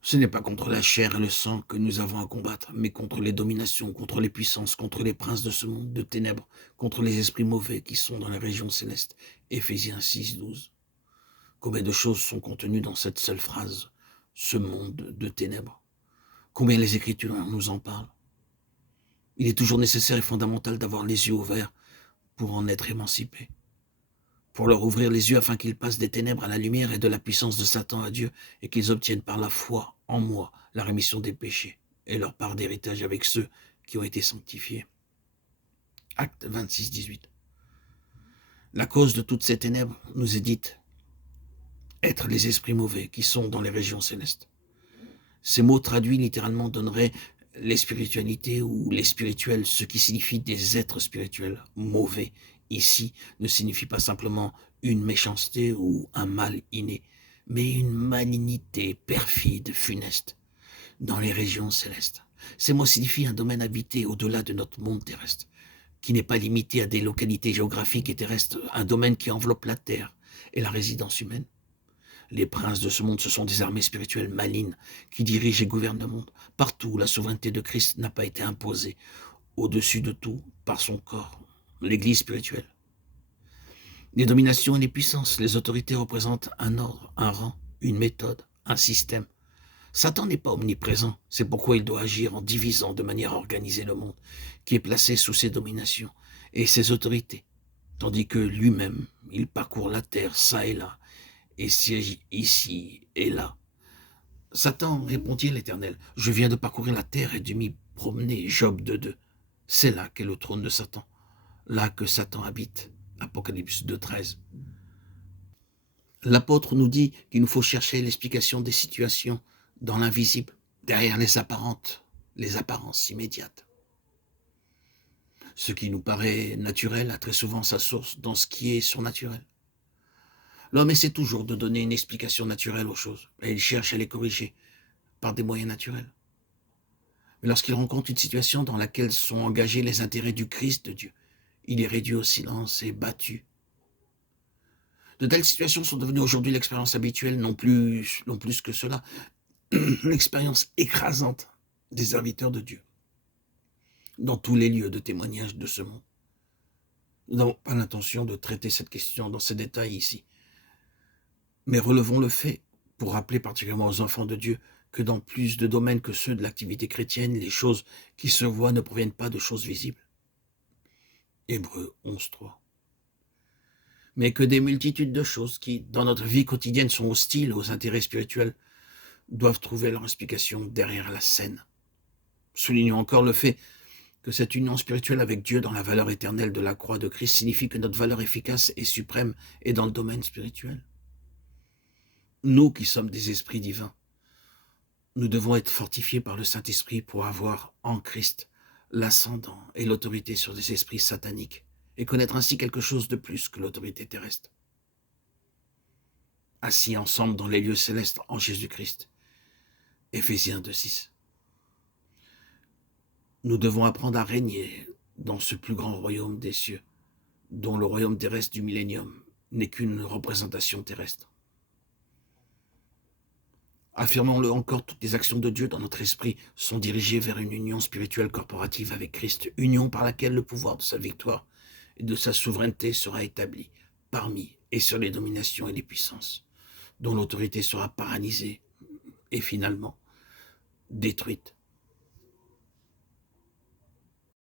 Ce n'est pas contre la chair et le sang que nous avons à combattre, mais contre les dominations, contre les puissances, contre les princes de ce monde de ténèbres, contre les esprits mauvais qui sont dans les régions célestes. Éphésiens 6, 12. Combien de choses sont contenues dans cette seule phrase, ce monde de ténèbres? Combien les Écritures nous en parlent? Il est toujours nécessaire et fondamental d'avoir les yeux ouverts pour en être émancipé, pour leur ouvrir les yeux afin qu'ils passent des ténèbres à la lumière et de la puissance de Satan à Dieu, et qu'ils obtiennent par la foi en moi la rémission des péchés et leur part d'héritage avec ceux qui ont été sanctifiés. Acte 26, 18. La cause de toutes ces ténèbres nous est dite être les esprits mauvais qui sont dans les régions célestes. Ces mots traduits littéralement donneraient les spiritualités ou les spirituels, ce qui signifie des êtres spirituels mauvais. Ici ne signifie pas simplement une méchanceté ou un mal inné, mais une malignité perfide, funeste, dans les régions célestes. Ces mots signifient un domaine habité au-delà de notre monde terrestre, qui n'est pas limité à des localités géographiques et terrestres, un domaine qui enveloppe la terre et la résidence humaine. Les princes de ce monde, ce sont des armées spirituelles malignes qui dirigent et gouvernent le monde. Partout où la souveraineté de Christ n'a pas été imposée, au-dessus de tout, par son corps, l'Église spirituelle. Les dominations et les puissances, les autorités représentent un ordre, un rang, une méthode, un système. Satan n'est pas omniprésent, c'est pourquoi il doit agir en divisant de manière organisée le monde, qui est placé sous ses dominations et ses autorités, tandis que lui-même, il parcourt la terre, çà et là, et siège ici et là. Satan, répondit l'Éternel, je viens de parcourir la terre et de m'y promener. Job 2.2. C'est là qu'est le trône de Satan, là que Satan habite. Apocalypse 2.13. L'apôtre nous dit qu'il nous faut chercher l'explication des situations dans l'invisible, derrière les apparences immédiates. Ce qui nous paraît naturel a très souvent sa source dans ce qui est surnaturel. L'homme essaie toujours de donner une explication naturelle aux choses, et il cherche à les corriger par des moyens naturels. Mais lorsqu'il rencontre une situation dans laquelle sont engagés les intérêts du Christ de Dieu, il est réduit au silence et battu. De telles situations sont devenues aujourd'hui l'expérience habituelle, non plus que cela, l'expérience écrasante des serviteurs de Dieu, dans tous les lieux de témoignage de ce monde. Nous n'avons pas l'intention de traiter cette question dans ses détails ici, mais relevons le fait, pour rappeler particulièrement aux enfants de Dieu, que dans plus de domaines que ceux de l'activité chrétienne, les choses qui se voient ne proviennent pas de choses visibles. Hébreux 11.3. Mais que des multitudes de choses qui, dans notre vie quotidienne, sont hostiles aux intérêts spirituels, doivent trouver leur explication derrière la scène. Soulignons encore le fait que cette union spirituelle avec Dieu dans la valeur éternelle de la croix de Christ signifie que notre valeur efficace et suprême est dans le domaine spirituel. Nous qui sommes des esprits divins, nous devons être fortifiés par le Saint-Esprit pour avoir en Christ l'ascendant et l'autorité sur des esprits sataniques et connaître ainsi quelque chose de plus que l'autorité terrestre. Assis ensemble dans les lieux célestes en Jésus-Christ. Éphésiens 2.6. Nous devons apprendre à régner dans ce plus grand royaume des cieux, dont le royaume terrestre du millénium n'est qu'une représentation terrestre. Affirmons-le encore, toutes les actions de Dieu dans notre esprit sont dirigées vers une union spirituelle corporative avec Christ, union par laquelle le pouvoir de sa victoire et de sa souveraineté sera établi parmi et sur les dominations et les puissances, dont l'autorité sera paralysée et finalement détruite.